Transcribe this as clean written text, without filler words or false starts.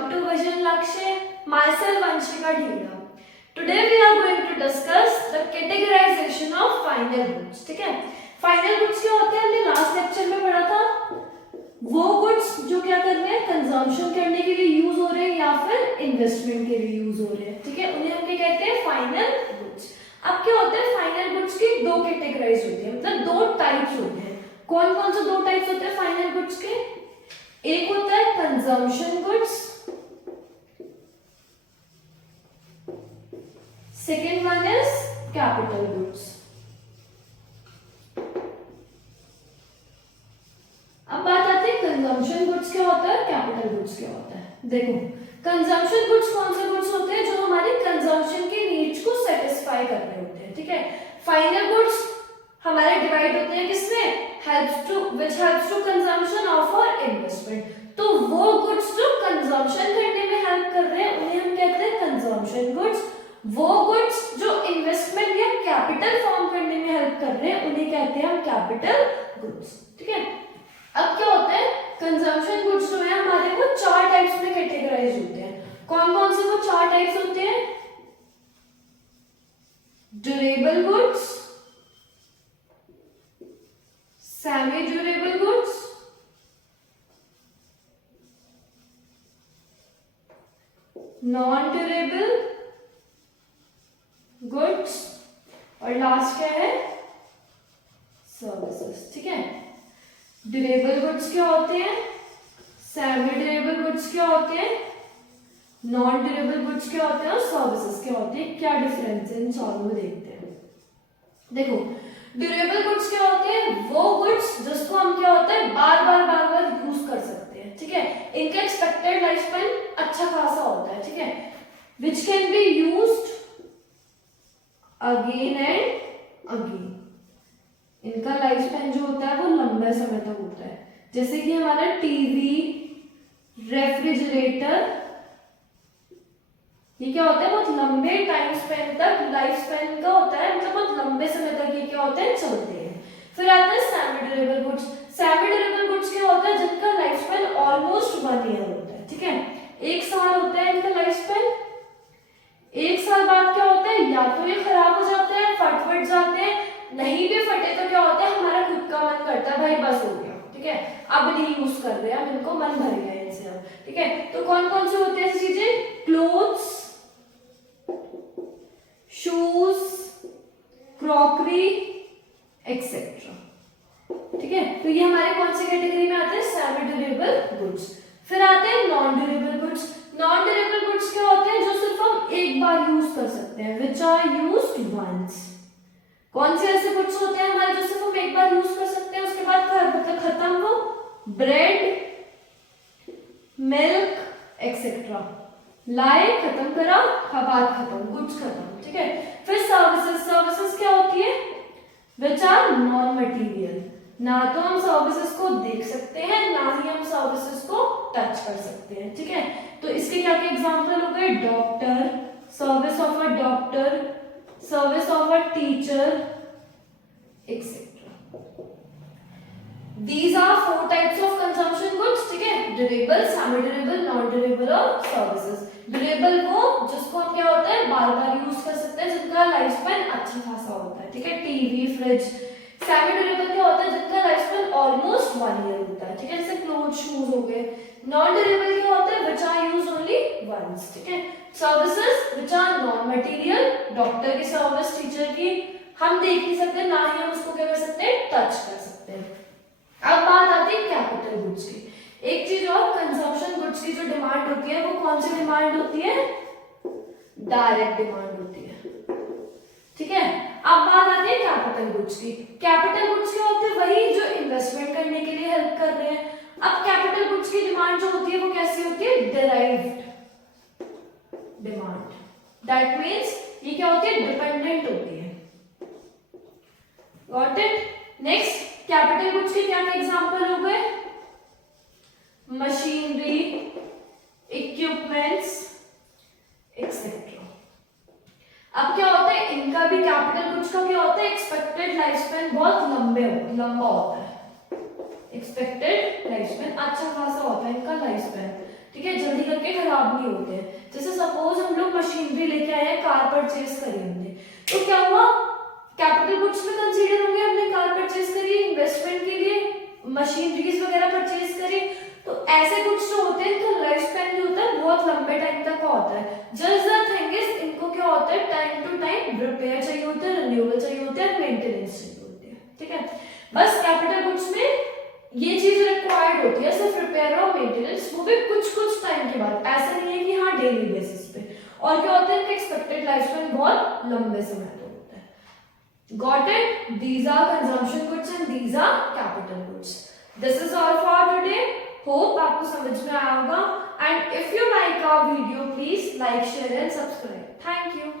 welcome to Vision Lakshay. Myself Vanshika Dhira. Today we are going to discuss the categorization of final goods. ठीक है, final goods क्या होते हैं? हमने last lecture में पढ़ा था, वो गुड्स जो क्या कर रहे हैं, कंजम्पशन करने के लिए यूज हो रहे हैं या फिर इन्वेस्टमेंट के लिए यूज हो रहे हैं. ठीक है, उन्हें हम क्या कहते हैं? Final goods. अब क्या होता है, फाइनल गुड्स की दो कैटेगराइज होती है, मतलब दो टाइप्स होते हैं. कौन कौन से दो टाइप्स होते हैं फाइनल गुड्स के? एक होता है consumption goods, second one is capital goods. अब बात आती है कंजम्पशन गुड्स क्या होता है, कैपिटल गुड्स क्या होता है. देखो, कंजम्पशन गुड्स कौन से गुड्स होते हैं? जो हमारे कंजम्पशन के नीड्स को सेटिस्फाई कर रहे होते हैं. ठीक है, फाइनल गुड्स हमारे डिवाइड होते हैं किसमें? which helps to consumption of or investment. तो वो गुड्स जो कंजम्पशन करने में हेल्प कर रहे हैं उन्हें हम कहते हैं कंजम्पशन गुड्स. वो गुड्स जो इन्वेस्टमेंट या कैपिटल फॉर्म करने में हेल्प कर रहे हैं उन्हें कहते हैं हम कैपिटल गुड्स. ठीक है, अब क्या होता है, कंजम्पशन गुड्स जो है हमारे वो चार टाइप्स में कैटेगराइज होते हैं. कौन कौन से वो चार टाइप्स होते हैं? Durable goods, semi durable goods, non durable goods और लास्ट क्या है? सर्विसेज. ठीक है, ड्यूरेबल गुड्स क्या होते हैं, सेमी ड्यूरेबल गुड्स क्या होते हैं, नॉन ड्यूरेबल गुड्स क्या होते हैं और सर्विसेज क्या होते हैं. क्या डिफरेंस है इन चारों में देखते हैं. देखो, ड्यूरेबल गुड्स क्या होते हैं? वो गुड्स जिसको हम क्या होता है बार बार यूज कर सकते हैं. ठीक है, इनका एक्सपेक्टेड लाइफ स्पैन अच्छा खासा होता है. ठीक है, which can be used again and again. इनका लाइफ स्पैन जो होता है वो लंबे समय तक होता है. जैसे कि हमारा टीवी, रेफ्रिजरेटर, ये क्या होता है, बहुत लंबे टाइम स्पेन तक लाइफ स्पेन का होता है, मतलब बहुत लंबे समय तक ये क्या होते हैं, चलते हैं. फिर आता है semi durable goods. Semi durable goods क्या होता है? जिनका लाइफ स्पेन ऑलमोस्ट 1 ईयर होता है. ठीक है, 1 साल होता है इनका लाइफ स्पेन. 1 साल बाद क्या होता है, या तो ये खराब हो जाते हैं, फट जाते हैं, नहीं भी फटे तो क्या होता है, हमारा खुद का मन करता है भाई बस हो गया. ठीक है, अब नहीं यूज कर रहे हैं, इनको मन भर गया इनसे अब. ठीक है, तो कौन कौन से होते हैं ऐसी चीजें? Clothes, shoes, crockery etcetera. ठीक है, तो ये हमारे कौन सी कैटेगरी में आते हैं? Semi durable goods. फिर आते हैं non durable goods. Non durable goods क्या होते हैं? जो सिर्फ हम एक बार यूज कर सकते हैं, विच आर यूज्ड वंस. कौन से ऐसे गुड्स होते हैं हमारे जो सिर्फ हम एक बार यूज कर सकते हैं, उसके बाद मतलब खत्म हो? Bread, milk etcetera. लाए, खत्म करा, बात खत्म, गुड्स खत्म. ठीक है, फिर सर्विसेज. सर्विसेज क्या होती है? Which are non material. ना तो हम सर्विसेज को देख सकते हैं, ना ही हम सर्विसेज को टच कर सकते हैं. ठीक है, तो इसके क्या क्या एग्जांपल हो गए? Doctor, service of a doctor, service of a teacher etcetera. These are 4 types of consumption goods. ठीक है, durable, semi durable, non durable और सर्विसेज. ड्यूरेबल वो जिसको हम क्या होता है बार बार यूज कर सकते हैं, जिनका लाइफ स्पैन अच्छा खासा होता है. ठीक है, टीवी, फ्रिज. सेमी ड्यूरेबल क्या होता है? जिनका लाइफ स्पैन ऑलमोस्ट 1 ईयर होता है. ठीक है, जैसे क्लोथ, शूज हो गए. नॉन ड्यूरेबल क्या होता है? Which are use only once. ठीक है, services which are non material. Doctor की सर्विस, टीचर की हम देख नहीं सकते, ना ही हम उसको क्या कर सकते हैं, टच कर सकते हैं. अब बात आती है कैपिटल गुड्स की. एक चीज और, कंजम्पशन गुड्स की जो डिमांड होती है वो कौन सी डिमांड होती है? डायरेक्ट डिमांड होती है. ठीक है, अब बात आती है कैपिटल गुड्स की. कैपिटल गुड्स क्या होते हैं? वही जो इन्वेस्टमेंट करने के लिए हेल्प कर रहे हैं. अब कैपिटल गुड्स की डिमांड जो होती है वो कैसी होती है? Derived demand. दैट मीन्स ये क्या होती है? डिपेंडेंट होती है. Got it? Next, capital goods के क्या क्या एग्जांपल हो गए? Machinery, equipments etcetera. अब क्या होता है, इनका भी कैपिटल गुड्स का क्या होता है? एक्सपेक्टेड लाइफ स्पैन बहुत लंबा होता है. एक्सपेक्टेड लाइफ स्पैन अच्छा खासा होता है इनका लाइफ स्पैन. ठीक है, जल्दी करके खराब खराब नहीं होते हैं। जैसे सपोज हम लोग मशीनरी लेके आए हैं, कार परचेज करी हमने, तो क्या हुआ, कैपिटल गुड्स में कंसीडर होंगे, हमने कार परचेज करी इन्वेस्टमेंट के लिए, मशीनरीज वगैरह परचेज करी, तो ऐसे गुड्स जो होते हैं इनका लाइफ स्पैन जो होता है बहुत लंबे टाइम तक का होता है। जस्ट द थिंग इज इनको क्या होता है, टाइम टू टाइम रिपेयर चाहिए होता है, रिन्यूअल चाहिए होता है, मेंटेनेंस चाहिए होती है, ठीक है। बस कैपिटल गुड्स में ये चीज रिक्वायर्ड होती है, सिर्फ रिपेयर और मेंटेनेंस, वो भी कुछ कुछ टाइम के बाद, ऐसा नहीं है कि हाँ डेली बेसिस पे। और क्या होता है, इनका एक्सपेक्टेड लाइफ स्पैन बहुत लंबे समय तक होता है। Got it? These are consumption goods and these are capital goods. This is all for today. Hope आपको समझ में आया होगा, and if you like our video please like, share and subscribe. Thank you.